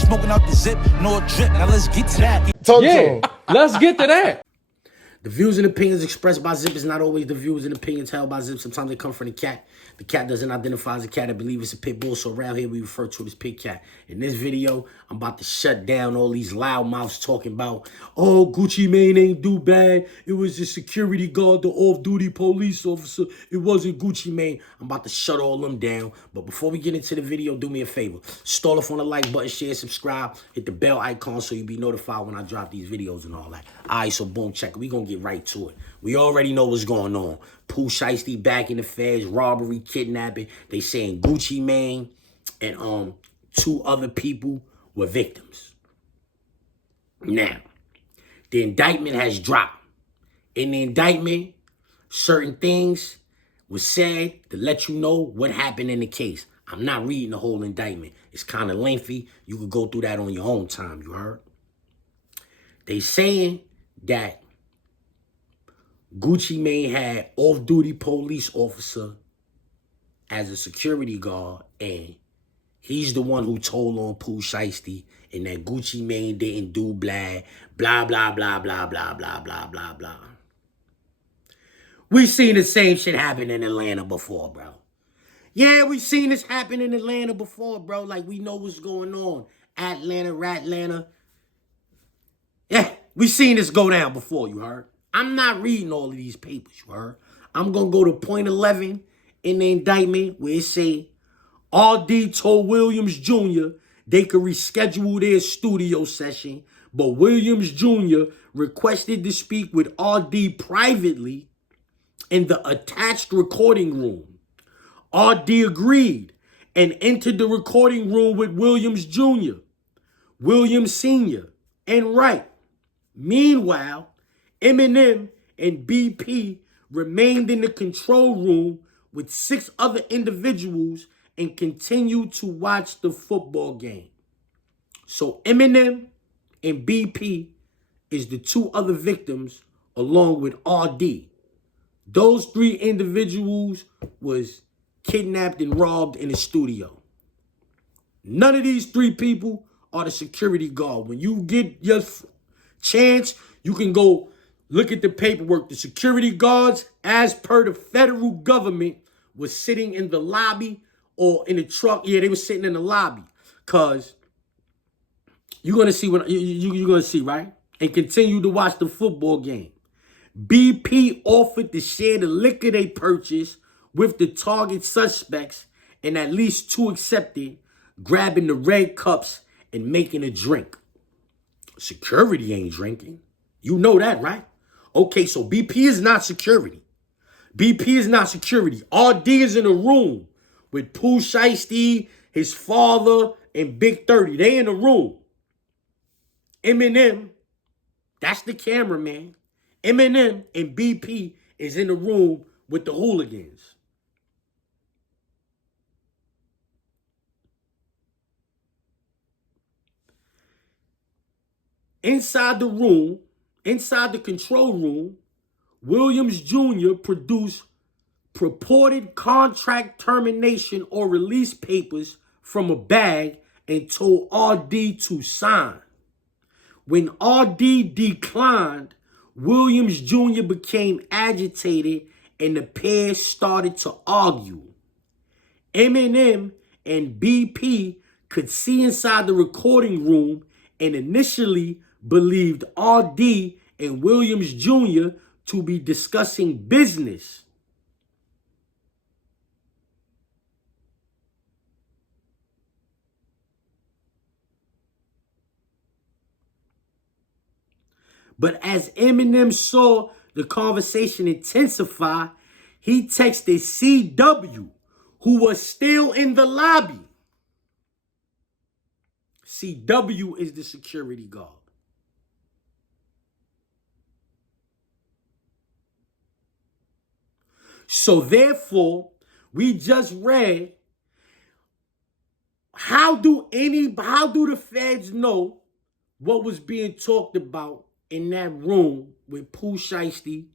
smoking out the zip, no drip. Now let's get to that. Yeah, let's get to that. The views and opinions expressed by Zip is not always the views and opinions held by Zip. Sometimes they come from the cat. The cat doesn't identify as a cat. I believe it's a pit bull, so around here we refer to it as pit cat. In this video, I'm about to shut down all these loudmouths talking about, oh, Gucci Mane ain't do bad. It was the security guard, the off-duty police officer. It wasn't Gucci Mane. I'm about to shut all them down. But before we get into the video, do me a favor. Stall off on the like button, share, subscribe, hit the bell icon so you'll be notified when I drop these videos and all that. All right, so boom, check it. We gonna get right to it. We already know what's going on. Pooh Shiesty back in the feds, robbery, kidnapping. They saying Gucci Mane and 2 other people were victims. Now, the indictment has dropped. In the indictment, certain things were said to let you know what happened in the case. I'm not reading the whole indictment. It's kind of lengthy. You could go through that on your own time, you heard? They saying that Gucci Mane had off-duty police officer as a security guard, and he's the one who told on Pooh Shiesty, and that Gucci Mane didn't do blah, blah, blah, blah, blah, blah, blah, blah, blah, blah. We seen the same shit happen in Atlanta before, bro. Yeah, we seen this happen in Atlanta before, bro. Like, we know what's going on. Atlanta. Yeah, we seen this go down before, you heard? I'm not reading all of these papers, you heard? I'm going to go to point 11 in the indictment where it say, RD told Williams Jr. they could reschedule their studio session, but Williams Jr. requested to speak with RD privately in the attached recording room. RD agreed and entered the recording room with Williams Jr., Williams Sr., and Wright. Meanwhile, Eminem and BP remained in the control room with 6 other individuals and continued to watch the football game. So Eminem and BP is the 2 other victims along with RD. Those 3 individuals was kidnapped and robbed in the studio. None of these 3 people are the security guard. When you get your chance, you can go look at the paperwork. The security guards, as per the federal government, was sitting in the lobby or in the truck. Yeah, they were sitting in the lobby. Because you're going to see what you're going to see, right? And continue to watch the football game. BP offered to share the liquor they purchased with the target suspects, and at least 2 accepted, grabbing the red cups and making a drink. Security ain't drinking. You know that, right? Okay, so BP is not security. BP is not security. RD is in a room with Pooh Shiesty, his father, and Big 30. They in the room. Eminem, that's the cameraman. Eminem and BP is in the room with the hooligans. Inside the room, inside the control room, Williams Jr. produced purported contract termination or release papers from a bag and told RD to sign. When RD declined, Williams Jr. became agitated and the pair started to argue. Eminem and BP could see inside the recording room and initially believed RD and Williams Jr. to be discussing business. But as Eminem saw the conversation intensify, he texted CW, who was still in the lobby. CW is the security guard. So therefore, we just read, how do the feds know what was being talked about in that room with Pooh Shiesty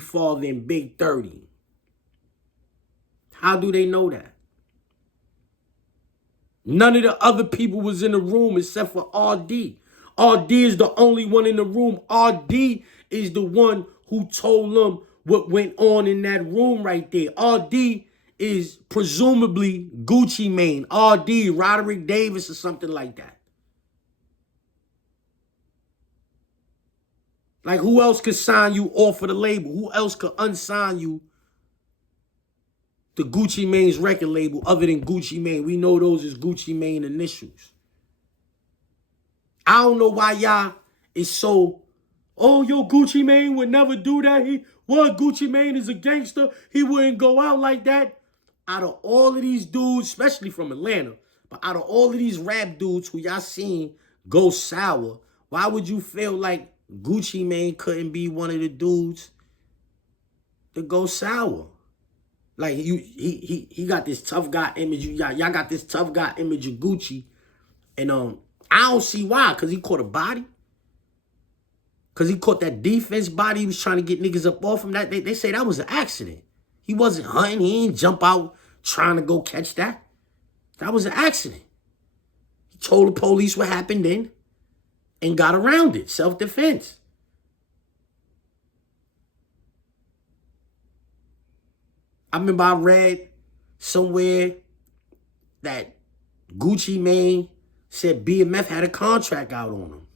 father and Big 30? How do they know that? None of the other people was in the room except for RD. RD is the only one in the room. RD is the one who told them what went on in that room right there. RD is presumably Gucci Mane. RD, Roderick Davis or something like that. Like, who else could sign you off of the label? Who else could unsign you to Gucci Mane's record label other than Gucci Mane? We know those as Gucci Mane initials. I don't know why y'all is so, oh, yo, Gucci Mane would never do that. Gucci Mane is a gangster. He wouldn't go out like that. Out of all of these dudes, especially from Atlanta, but out of all of these rap dudes who y'all seen go sour, why would you feel like Gucci Mane couldn't be one of the dudes to go sour? Like, he got this tough guy image. Y'all got this tough guy image of Gucci. And I don't see why, because he caught a body. Because he caught that defense body. He was trying to get niggas up off him. That they say that was an accident. He wasn't hunting. He didn't jump out trying to go catch that. That was an accident. He told the police what happened then and got around it. Self-defense. I remember I read somewhere that Gucci Mane said BMF had a contract out on him.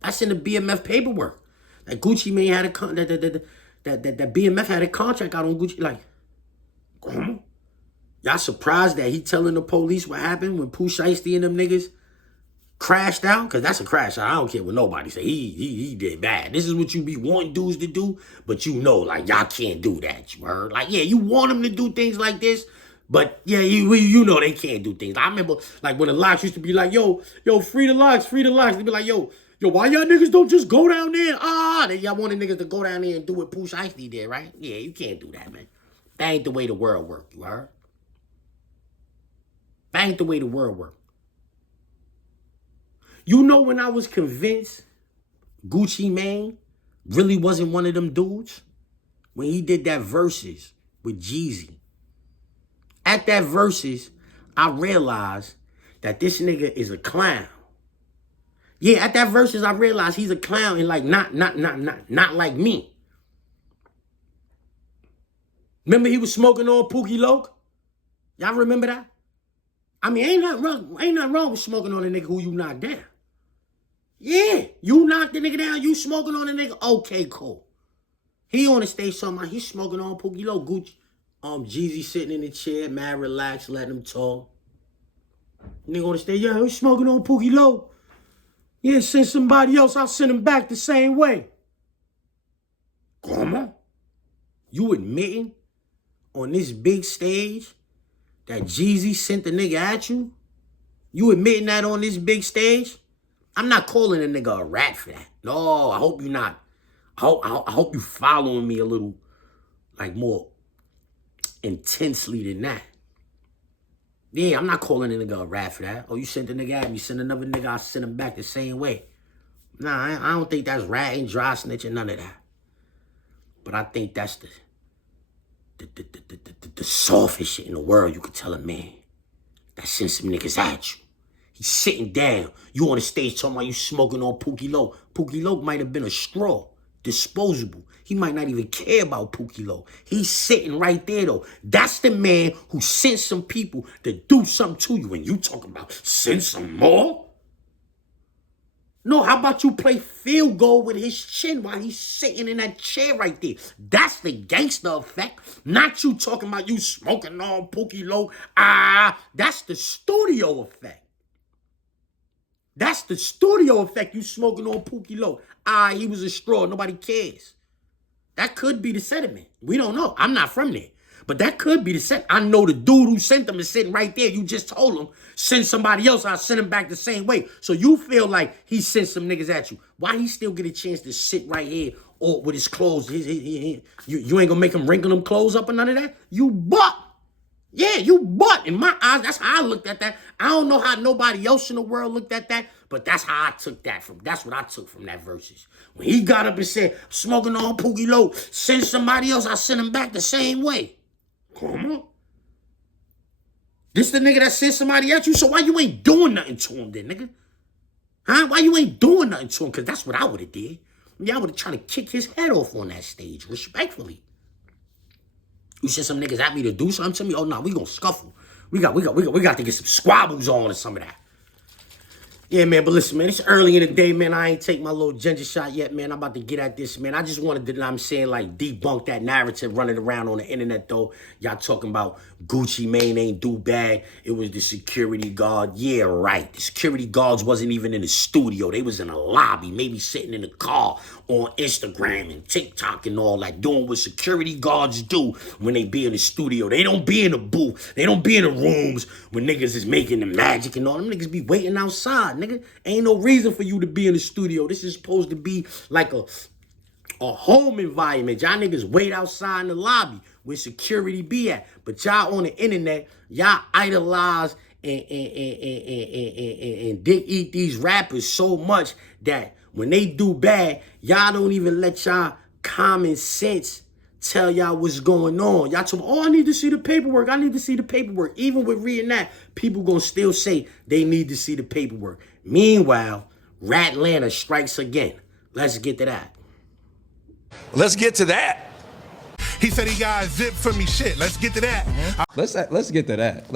That's in the BMF paperwork. That Gucci Mane had that BMF had a contract out on Gucci. Like, come on. Y'all surprised that he telling the police what happened when Pooh Shiesty and them niggas crashed out? Because that's a crash out. I don't care what nobody say. He did bad. This is what you be wanting dudes to do, but you know, like, y'all can't do that, you heard? Like, yeah, you want them to do things like this, but yeah, you know they can't do things. I remember, like, when the locks used to be like, yo, free the locks, free the locks. They'd be like, yo, why y'all niggas don't just go down there? Then y'all wanted niggas to go down there and do what Pooh Shiesty did, right? Yeah, you can't do that, man. That ain't the way the world works, you heard? That ain't the way the world works. You know when I was convinced Gucci Mane really wasn't one of them dudes? When he did that verses with Jeezy. At that verses, I realized that this nigga is a clown. Yeah, at that verses, I realized he's a clown and like not like me. Remember he was smoking on Pookie Loke? Y'all remember that? I mean, ain't nothing wrong with smoking on a nigga who you knocked down. Yeah, you knocked the nigga down, you smoking on a nigga, okay, cool. He on the stage talking about he's smoking on Pookie Loke, Gucci. Jeezy sitting in the chair, mad relaxed, letting him talk. Nigga on the stage, yeah, he's smoking on Pookie Loke. Yeah, send somebody else, I'll send him back the same way. Come on. You admitting on this big stage that Jeezy sent the nigga at you? You admitting that on this big stage? I'm not calling a nigga a rat for that. No, I hope you're not. I hope you following me a little, like, more intensely than that. Yeah, I'm not calling a nigga a rat for that. Oh, you sent the nigga at me, send another nigga, I'll send him back the same way. Nah, I don't think that's ratting, dry snitching, none of that. But I think that's the softest shit in the world you could tell a man that sends some niggas at you. He's sitting down. You on the stage talking about you smoking on Pookie Loke. Pookie Loke might have been a straw, disposable. He might not even care about Pookie Loke. He's sitting right there, though. That's the man who sent some people to do something to you. And you talking about send some more? No, how about you play field goal with his chin while he's sitting in that chair right there? That's the gangster effect. Not you talking about you smoking on Pookie Loke. That's the studio effect. That's the studio effect, you smoking on Pookie Loke. He was a straw, nobody cares. That could be the sentiment. We don't know. I'm not from there. But that could be the sentiment. I know the dude who sent them is sitting right there. You just told him, send somebody else, I'll send him back the same way. So you feel like he sent some niggas at you. Why he still get a chance to sit right here or with his clothes? You ain't gonna make him wrinkle them clothes up or none of that? You butt. Yeah, you butt. In my eyes, that's how I looked at that. I don't know how nobody else in the world looked at that, but that's how I took that from. That's what I took from that verses. When he got up and said, smoking on Pookie Loke, send somebody else, I send him back the same way. Come on. This the nigga that sent somebody at you, so why you ain't doing nothing to him then, nigga? Huh? Why you ain't doing nothing to him? Because that's what I would have did. Yeah, I would have tried to kick his head off on that stage, respectfully. You sent some niggas at me to do something to me? Oh, no, we gonna scuffle. We got to get some squabbles on or some of that. Yeah, man, but listen, man, it's early in the day, man. I ain't take my little ginger shot yet, man. I'm about to get at this, man. I just wanted to, I'm saying, like, debunk that narrative running around on the internet, though. Y'all talking about Gucci Mane ain't do bad. It was the security guard. Yeah, right. The security guards wasn't even in the studio. They was in a lobby, maybe sitting in the car on Instagram and TikTok and all that, doing what security guards do when they be in the studio. They don't be in the booth. They don't be in the rooms when niggas is making the magic and all. Them niggas be waiting outside, nigga. Ain't no reason for you to be in the studio. This is supposed to be like a home environment. Y'all niggas wait outside in the lobby where security be at. But y'all on the internet, y'all idolize and dick eat these rappers so much that when they do bad, y'all don't even let y'all common sense tell y'all what's going on. Y'all tell me, oh, I need to see the paperwork. I need to see the paperwork. Even with reading that, people gonna still say they need to see the paperwork. Meanwhile, Ratlanta strikes again. Let's get to that. Let's get to that. He said he got a zip for me shit. Let's get to that. Let's get to that.